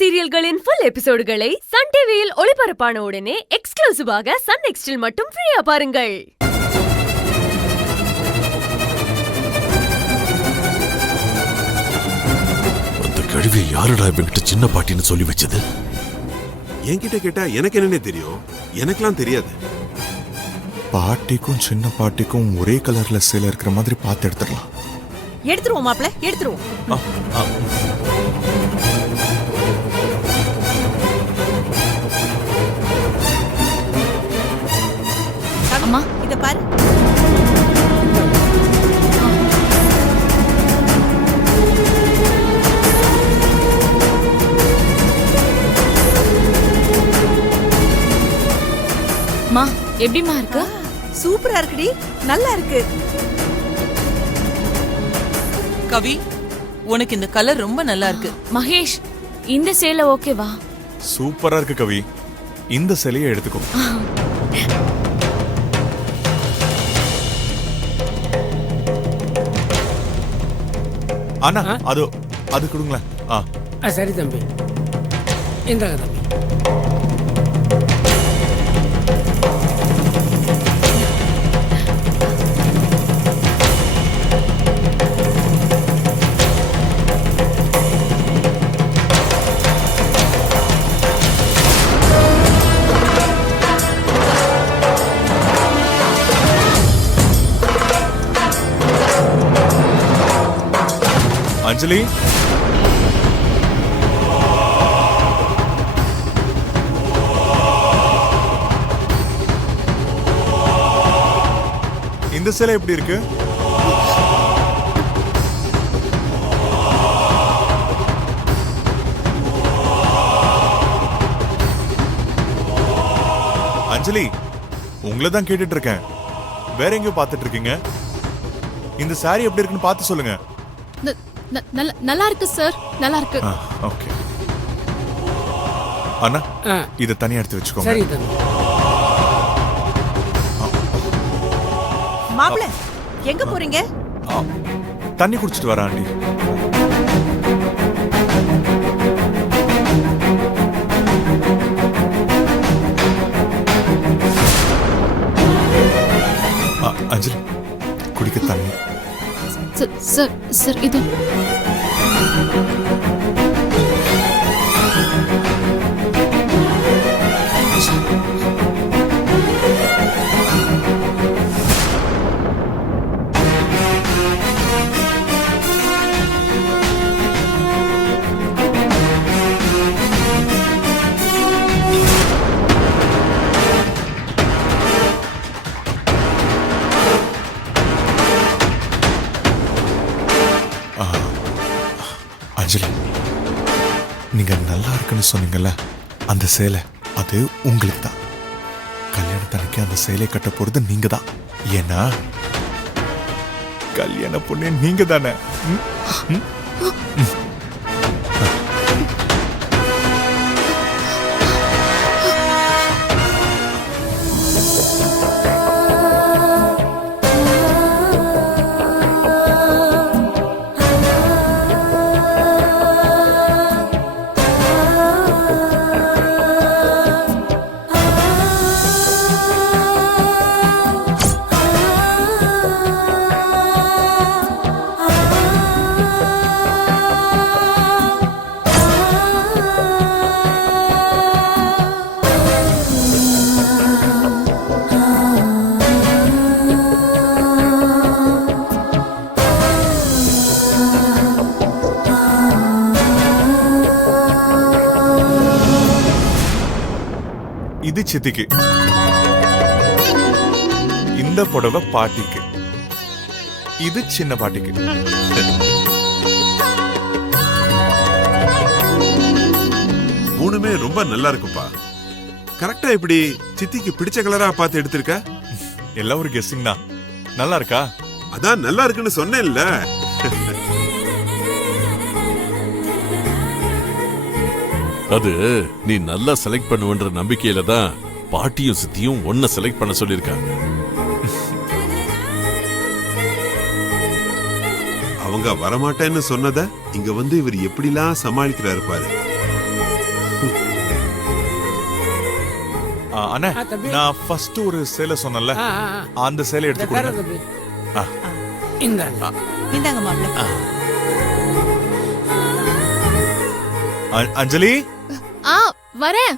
சீரியல்களின் full எபிசோடுகளை Sun டிவியில் ஒளிபரப்பான உடனே எக்ஸ்க்ளூசிவாக சன் நெக்ஸ்டில் மட்டும் ஃப்ரீயா பாருங்கள். அந்த கழுவியை யாருடா இவங்கிட்ட சின்ன பாட்டின்னு சொல்லி வச்சது? என்கிட்ட கேட்டா எனக்கு என்னன்னே தெரியும். எனக்கெல்லாம் தெரியாது. பாட்டிக்கும் சின்ன பாட்டிக்கும் ஒரே கலர்ல சேலை இருக்கிற மாதிரி பார்த்து எடுத்துடலாம். எடுத்துருவோம் மாப்ள, எடுத்துருவோம். அம்மா இத பாரு. மா எப்படிமா இருக்கு? சூப்பரா இருக்குடி, நல்லா இருக்கு. கவி, உனக்கு இந்த கலர் ரொம்ப நல்லா இருக்கு. மகேஷ், இந்த சேலை ஓகேவா? சூப்பரா இருக்கு கவி, இந்த சேலையை எடுத்துக்கோ. அண்ணா அது கொடுங்களேன். சரி தம்பி, இந்தாங்க தம்பி. அஞ்சலி, இந்த சேலை எப்படி இருக்கு? அஞ்சலி, உங்களை தான் கேட்டுட்டு இருக்கேன். வேற எங்கேயோ பார்த்துட்டு இருக்கீங்க. இந்த சாரி எப்படி இருக்குன்னு பார்த்து சொல்லுங்க. நல்லா இருக்கு சார், நல்லா இருக்கு. ஓகே அண்ணா, இத தனியா எடுத்து வச்சுக்கோங்க. சரி தம்பி. மாப்ள எங்க போறீங்க? தண்ணி குடிச்சிட்டு வரேன் ஆண்டி. அஞ்சலி, குடிக்க தண்ணி. சார் சார் இது அஞ்சலி, நீங்க நல்லா இருக்குன்னு சொன்னீங்கல்ல, அந்த சேலை அது உங்களுக்கு தான். கல்யாணத்தன்னைக்கு அந்த சேலை கட்ட போறது நீங்க தான். ஏன்னா கல்யாண பொண்ணு நீங்க தானே. இது சித்திக்கு, இந்த புடவை பாட்டிக்கு, இது சின்ன பாட்டிக்கு. மூணுமே ரொம்ப நல்லா இருக்குப்பா. கரெக்டா இப்படி சித்திக்கு பிடிச்ச கலரா பார்த்து எடுத்திருக்க. எல்லாம் ஒரு கெஸ்டிங் தான். நல்லா இருக்கா? அதான் நல்லா இருக்குன்னு சொன்னேன்ல. அது நீ நல்லா செலக்ட் பண்ணுவன்ற நம்பிக்கையில தான் பாட்டியும் சித்தியும் ஒன்ன செலக்ட் பண்ண சொல்லிருக்காங்க. அவங்க வரமாட்டேன்னு சொன்னத இங்க வந்து இவர் எப்படிலாம் சமாளிக்கிறாரு பாரு. அண்ணா தம்பி. நான் ஃபர்ஸ்ட் ஒரு சேலை சொன்னேன்ல ஆ, ஆ, ஆ. அந்த சேலை இந்த எடுத்து தரேன் கொடுங்க தம்பி ஆ. இந்தாங்க இந்தாங்க மாப்பிள்ள அஞ்சலி ஆ வரேன்